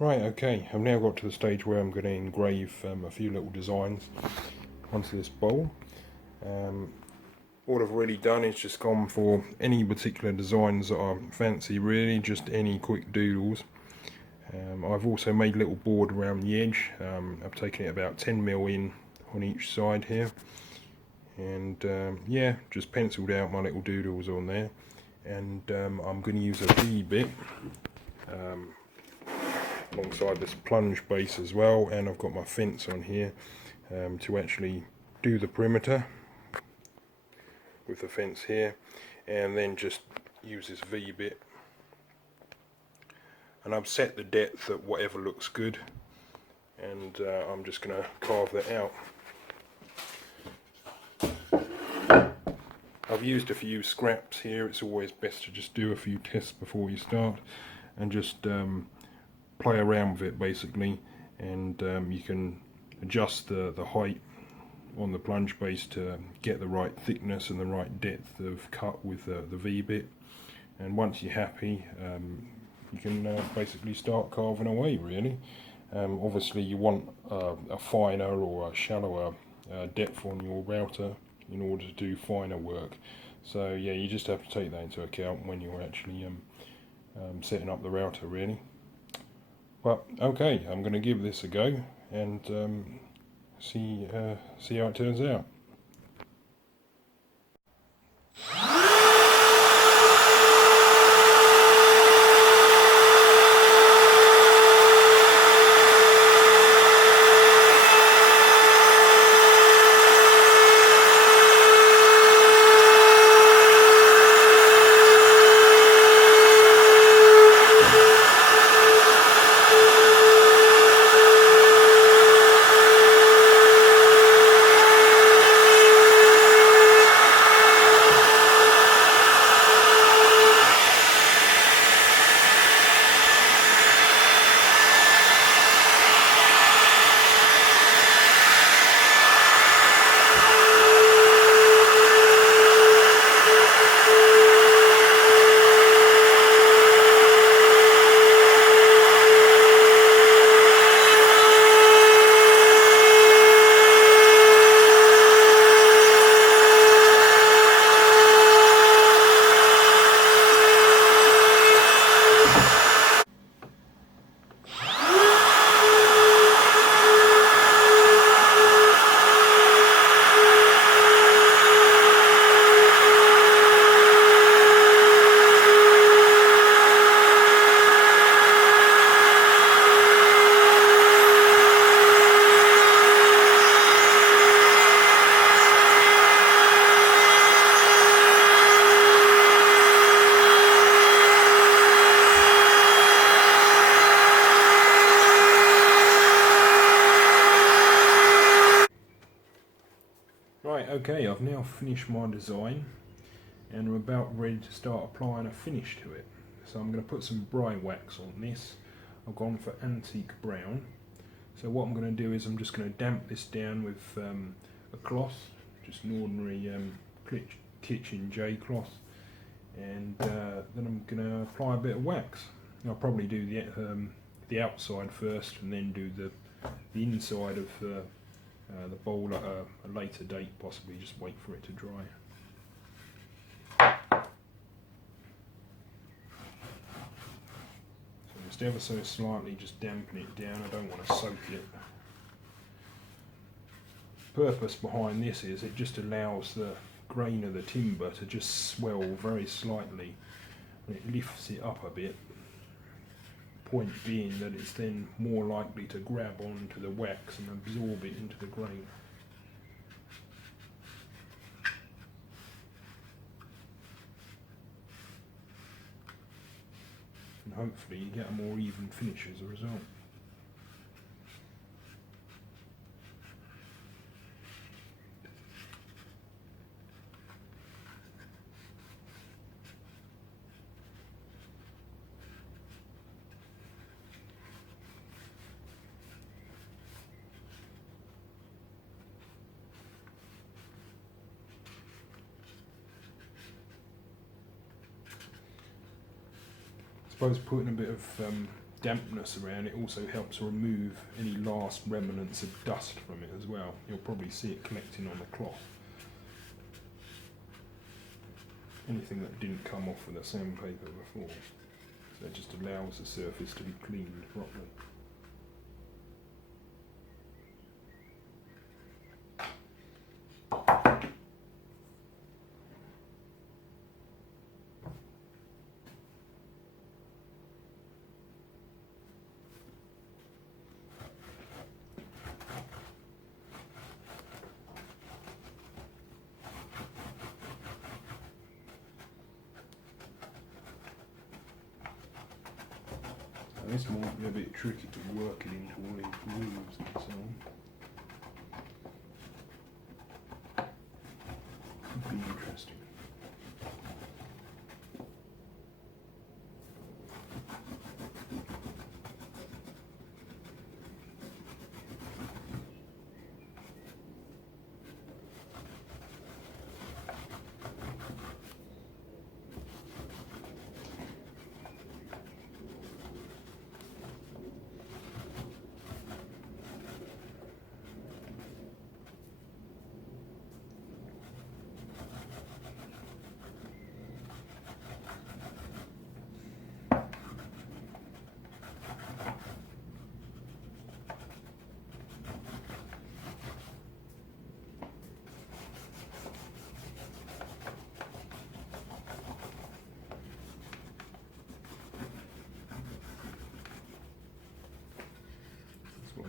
Right, okay, I've now got to the stage where I'm going to engrave a few little designs onto this bowl. All I've really done is just gone for any particular designs that I fancy, really, just any quick doodles. I've also made a little board around the edge. I've taken it about 10mm in on each side here, and yeah, just penciled out my little doodles on there. And I'm going to use a V bit alongside this plunge base as well, and I've got my fence on here to actually do the perimeter with the fence here, and then just use this V bit, and I've set the depth at whatever looks good, and I'm just going to carve that out. I've used a few scraps here. It's always best to just do a few tests before you start and just play around with it basically, and you can adjust the height on the plunge base to get the right thickness and the right depth of cut with the V bit, and once you're happy you can basically start carving away, really. Obviously you want a finer or a shallower depth on your router in order to do finer work, so yeah, you just have to take that into account when you're actually setting up the router, really. But okay, I'm going to give this a go and see how it turns out. Right, okay, I've now finished my design and I'm about ready to start applying a finish to it. So I'm going to put some bry wax on this. I've gone for antique brown. So what I'm going to do is I'm just going to damp this down with a cloth, just an ordinary kitchen J cloth, and then I'm going to apply a bit of wax. I'll probably do the outside first and then do the inside of the bowl at a later date, possibly just wait for it to dry. So just ever so slightly just dampen it down, I don't want to soak it. The purpose behind this is it just allows the grain of the timber to just swell very slightly, and it lifts it up a bit. Point being that it's then more likely to grab onto the wax and absorb it into the grain. And hopefully you get a more even finish as a result. I suppose putting a bit of dampness around, it also helps remove any last remnants of dust from it as well. You'll probably see it collecting on the cloth. Anything that didn't come off with a sandpaper before. So it just allows the surface to be cleaned properly. This might be a bit tricky to work it into all these grooves and so on. Could be interesting.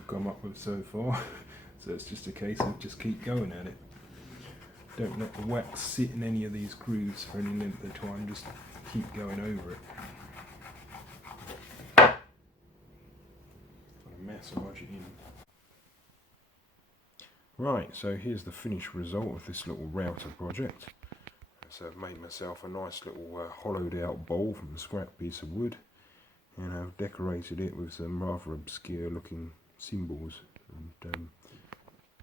Come up with so far. So it's just a case of just keep going at it. Don't let the wax sit in any of these grooves for any length of time, just keep going over it. Got a mess of budget in. Right, so here's the finished result of this little router project. So I've made myself a nice little hollowed out bowl from a scrap piece of wood, and I've decorated it with some rather obscure looking symbols and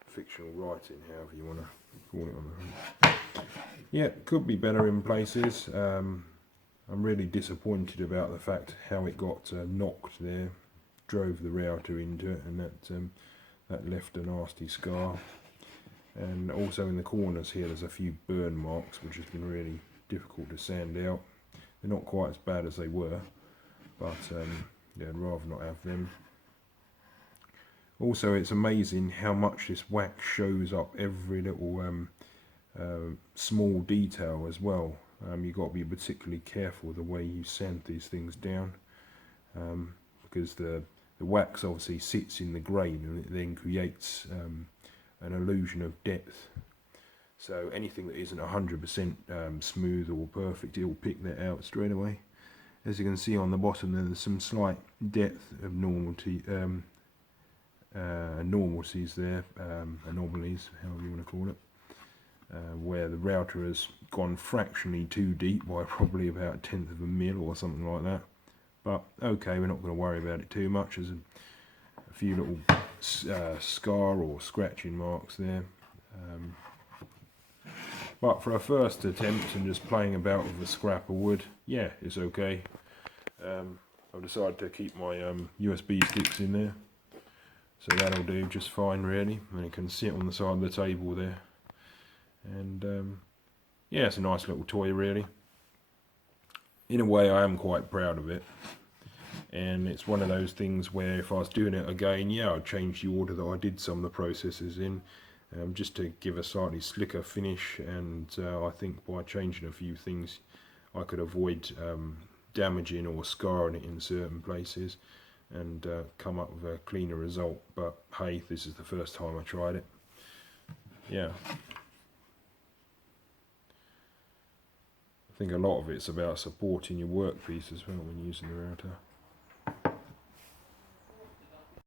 fictional writing, however you want to call it on the hood. Yeah, could be better in places. I'm really disappointed about the fact how it got knocked there, drove the router into it, and that left a nasty scar. And also in the corners here there's a few burn marks which has been really difficult to sand out. They're not quite as bad as they were, but yeah, I'd rather not have them. Also, it's amazing how much this wax shows up every little small detail as well. You've got to be particularly careful the way you sand these things down, because the wax obviously sits in the grain and it then creates an illusion of depth. So anything that isn't 100% smooth or perfect, it will pick that out straight away. As you can see on the bottom, there's some slight depth of normalcies there, anomalies, however you want to call it, where the router has gone fractionally too deep by probably about 1/10 of a mil or something like that. But okay, we're not going to worry about it too much. There's a few little scar or scratching marks there. But for a first attempt and just playing about with a scrap of wood, yeah, it's okay. I've decided to keep my USB sticks in there. So that'll do just fine really, and it can sit on the side of the table there. And yeah, it's a nice little toy really. In a way I am quite proud of it. And it's one of those things where if I was doing it again, yeah, I'd change the order that I did some of the processes in, just to give a slightly slicker finish. And I think by changing a few things I could avoid damaging or scarring it in certain places, and come up with a cleaner result. But hey, this is the first time I tried it. Yeah. I think a lot of it's about supporting your workpiece as well when using the router.